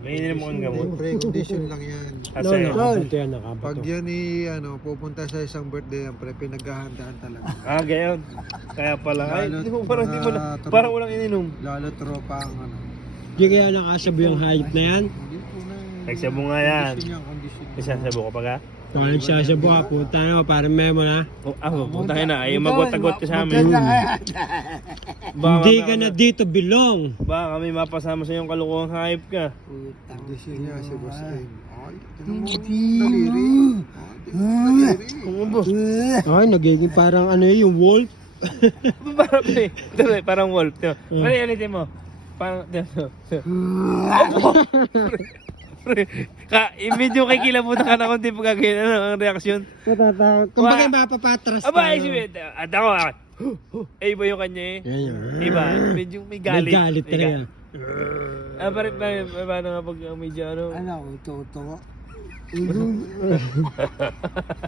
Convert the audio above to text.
May ininom kang gamot. Pre-condition lang yan. Kasi, Nakabato yan, nakabato. Pag yan pupunta sa isang birthday yan, pre, pinaghahandaan talaga. gayon. Kaya pala. Ay, Lalo- di mo parang di mo na. mga Parang walang ininom. Lalo tropa ang Di kaya nakasabi yung hayop na yan? Hindi po na. Nagsabo nga yan. Condition. Isasabo ko pa ka? Kung nagsasabo ka, punta na, parang memo na. Puta ka na. Ay, magot-agot ka sa amin. Hindi ka na dito belong. Baka kami mapasama sa iyong kalukuhang hype ka. Condition niya si Boss M. Ay, tingnan mo. Daliri. Kung boss. Ay, nagiging parang ano yung wolf. Parang, parang wolf. Ano ulitin mo? Parang, i-video kay kilabutan ka na kung di pa gagawin. Ano ang reaksyon? Natatakot. Kung bagay mapapatras Aba, at ako, iba yung kanya eh. Yan. Iba, medyo may galit. May galit talaga. Paano nga pag medyo ano? Ano, uto-uto.